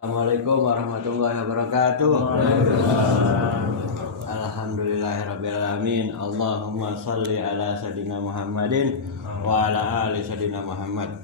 Assalamualaikum warahmatullahi wabarakatuh. Alhamdulillahirrabbilalamin. Allahumma salli ala sayyidina Muhammadin wa ala ali sayyidina Muhammad.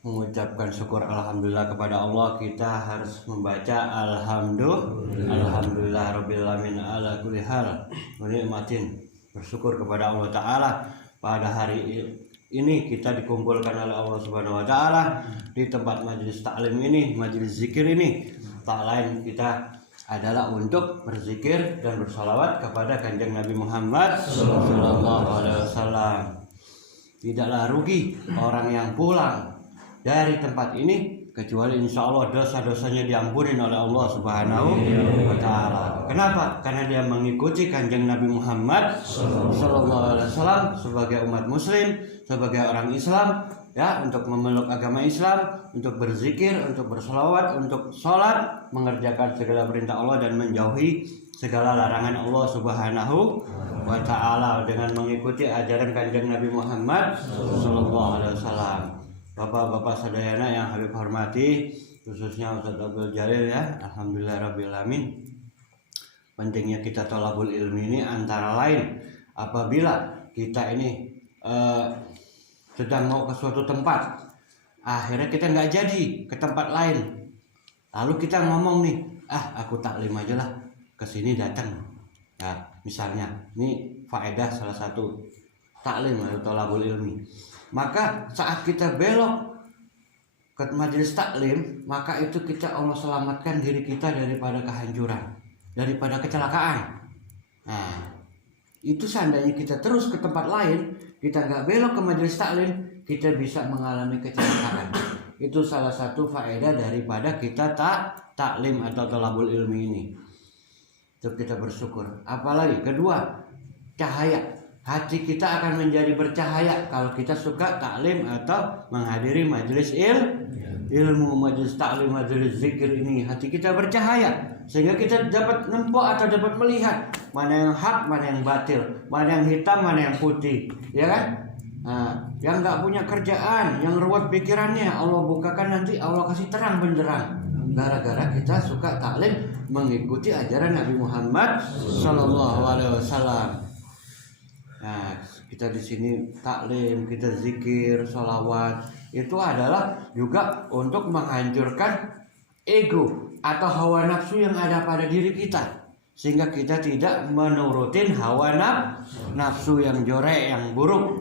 Mengucapkan syukur alhamdulillah kepada Allah, kita harus membaca alhamdulillahirabbil ala kulli hal. Menikmatin, bersyukur kepada Allah Ta'ala. Pada hari ini kita dikumpulkan oleh Allah Subhanahu wa Ta'ala di tempat majelis taklim ini, majelis zikir ini. Tak lain kita adalah untuk berzikir dan bersalawat kepada Kanjeng Nabi Muhammad sallallahu alaihi wasallam. Tidaklah rugi orang yang pulang dari tempat ini kecuali insya Allah dosa-dosanya diampuni oleh Allah Subhanahu wa Ta'ala. Kenapa? Karena dia mengikuti Kanjeng Nabi Muhammad sallallahu alaihi wasallam sebagai umat muslim, sebagai orang Islam, ya, untuk memeluk agama Islam, untuk berzikir, untuk berselawat, untuk sholat, mengerjakan segala perintah Allah dan menjauhi segala larangan Allah Subhanahu wa Ta'ala dengan mengikuti ajaran Kanjeng Nabi Muhammad sallallahu alaihi wasallam. Bapak-bapak sadayana yang Habib hormati, khususnya Ustaz Abdul Jalil, ya, alhamdulillahirabbil. Pentingnya kita thalabul ilmi ini antara lain apabila kita ini sedang mau ke suatu tempat, akhirnya kita nggak jadi ke tempat lain, lalu kita ngomong nih, aku taklim aja lah, kesini datang. Nah, misalnya ini faedah salah satu taklim atau thalabul ilmi. Maka saat kita belok ke majelis taklim, maka itu kita Allah selamatkan diri kita daripada kehancuran, daripada kecelakaan. Nah, itu seandainya kita terus ke tempat lain, kita nggak belok ke majelis taklim, kita bisa mengalami kecelakaan. Itu salah satu faedah daripada kita taklim atau thalabul ilmi ini. Itu kita bersyukur. Apalagi kedua, cahaya. Hati kita akan menjadi bercahaya kalau kita suka taklim atau menghadiri majelis ilmu, majelis taklim, majelis zikir ini. Hati kita bercahaya sehingga kita dapat nempuh atau dapat melihat mana yang hak, mana yang batil, mana yang hitam, mana yang putih, ya kan? Nah, yang nggak punya kerjaan, yang ruwet pikirannya, Allah bukakan nanti, Allah kasih terang benderang. Gara-gara kita suka taklim, mengikuti ajaran Nabi Muhammad sallallahu alaihi wasallam. Nah, kita di sini taklim, kita zikir, sholawat, itu adalah juga untuk menghancurkan ego atau hawa nafsu yang ada pada diri kita, sehingga kita tidak menurutin hawa nafsu yang jorek, yang buruk,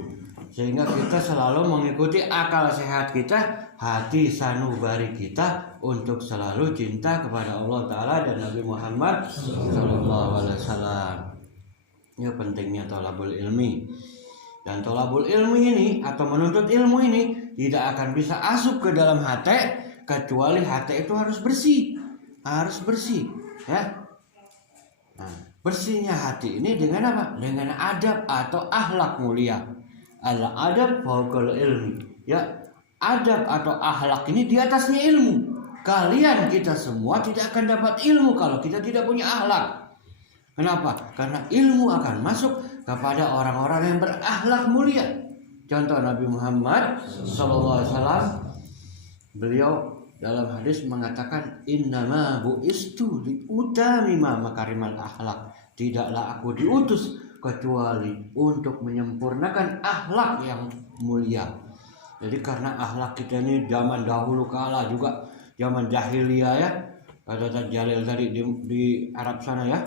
sehingga kita selalu mengikuti akal sehat kita, hati sanubari kita untuk selalu cinta kepada Allah Ta'ala dan Nabi Muhammad sallallahu alaihi wasallam. Ya, pentingnya thalabul ilmi. Dan thalabul ilmi ini atau menuntut ilmu ini tidak akan bisa masuk ke dalam hati kecuali hati itu harus bersih. Harus bersih, ya. Nah, bersihnya hati ini dengan apa? Dengan adab atau akhlak mulia. Al-adab fawqal ilmi. Ya, adab atau akhlak ini di atasnya ilmu. Kalian kita semua tidak akan dapat ilmu kalau kita tidak punya akhlak. Kenapa? Karena ilmu akan masuk kepada orang-orang yang berakhlak mulia. Contoh Nabi Muhammad SAW, beliau dalam hadis mengatakan, innama bu'istu liutamima makarimal akhlak. Tidaklah aku diutus kecuali untuk menyempurnakan akhlak yang mulia. Jadi karena akhlak kita ini zaman dahulu kala juga zaman jahiliyah, ya, kata Jalil tadi di Arab sana, ya,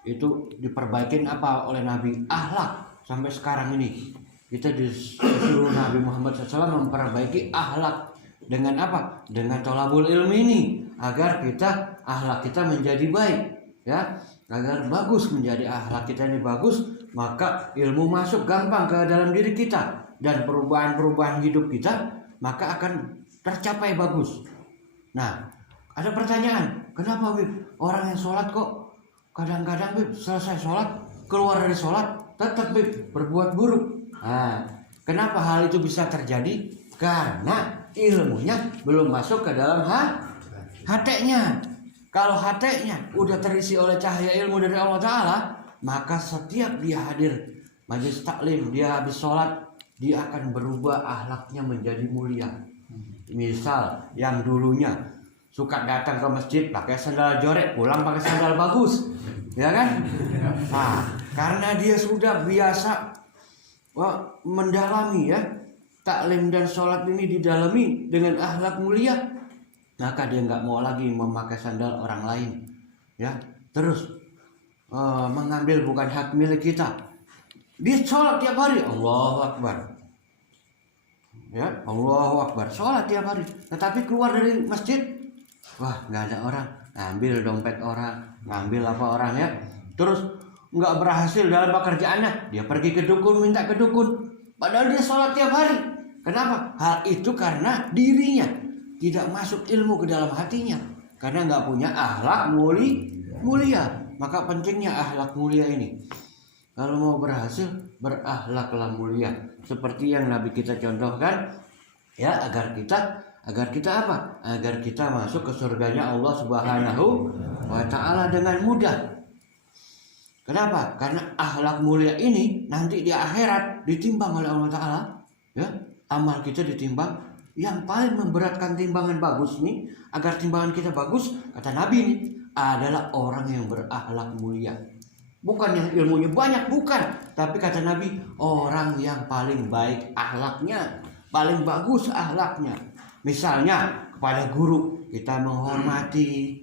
itu diperbaikin apa oleh Nabi? Akhlak. Sampai sekarang ini kita disuruh Nabi Muhammad SAW memperbaiki akhlak dengan apa? Dengan thalabul ilmi ini, agar kita akhlak kita menjadi baik, ya, agar bagus, menjadi akhlak kita ini bagus, maka ilmu masuk gampang ke dalam diri kita dan perubahan-perubahan hidup kita maka akan tercapai bagus. Nah, ada pertanyaan, kenapa orang yang sholat kok kadang-kadang selesai sholat, keluar dari sholat tetap berbuat buruk? Nah, kenapa hal itu bisa terjadi? Karena ilmunya belum masuk ke dalam hatinya. Kalau hatinya udah terisi oleh cahaya ilmu dari Allah Ta'ala, maka setiap dia hadir majelis taklim, dia habis sholat, dia akan berubah akhlaknya menjadi mulia. Misal yang dulunya suka datang ke masjid pakai sandal jorek, pulang pakai sandal bagus, ya kan? Nah, karena dia sudah biasa mendalami ya taklim dan sholat ini didalami dengan akhlak mulia, maka dia nggak mau lagi memakai sandal orang lain, ya. Terus mengambil bukan hak milik kita. Dia sholat tiap hari, Allahu Akbar, ya, Allahu Akbar, sholat tiap hari. Tetapi keluar dari masjid, wah nggak ada orang, ngambil dompet orang, ngambil apa orang ya. Terus nggak berhasil dalam pekerjaannya, dia pergi ke dukun, minta ke dukun, padahal dia sholat tiap hari. Kenapa? Hal itu karena dirinya tidak masuk ilmu ke dalam hatinya, karena nggak punya akhlak mulia. Maka pentingnya akhlak mulia ini. Kalau mau berhasil, berakhlaklah mulia, seperti yang Nabi kita contohkan, ya, agar kita apa? Agar kita masuk ke surganya Allah Subhanahu wa Ta'ala dengan mudah. Kenapa? Karena akhlak mulia ini nanti di akhirat ditimbang oleh Allah Ta'ala, ya. Amal kita ditimbang, yang paling memberatkan timbangan bagus nih, agar timbangan kita bagus, kata Nabi nih, adalah orang yang berakhlak mulia. Bukan yang ilmunya banyak, bukan, tapi kata Nabi, orang yang paling baik akhlaknya, paling bagus akhlaknya. Misalnya kepada guru kita menghormati,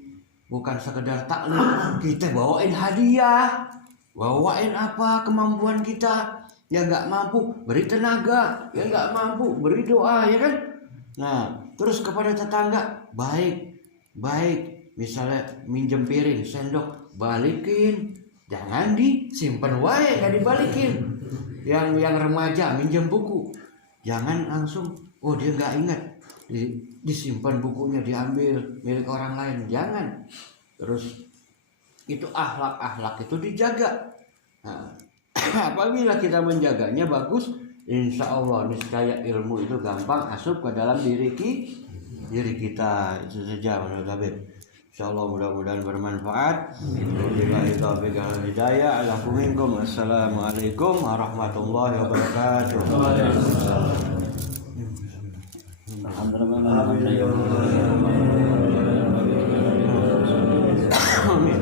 bukan sekedar taklim, kita bawain hadiah, bawain apa kemampuan kita. Yang nggak mampu beri tenaga, yang nggak mampu beri doa, ya kan? Nah, terus kepada tetangga baik, misalnya minjem piring, sendok, balikin, jangan disimpan wae, nggak dibalikin. Yang remaja minjem buku, jangan langsung, oh dia nggak ingat, disimpan bukunya, diambil milik orang lain, jangan. Terus itu akhlak itu dijaga. Nah, apabila kita menjaganya bagus, insya Allah niscaya ilmu itu gampang masuk ke dalam diri kita. Itu saja menurut Habib. Insya Allah mudah-mudahan bermanfaat. Wabillahi taufiq wal hidayah. Assalamualaikum warahmatullahi wabarakatuh. Amin.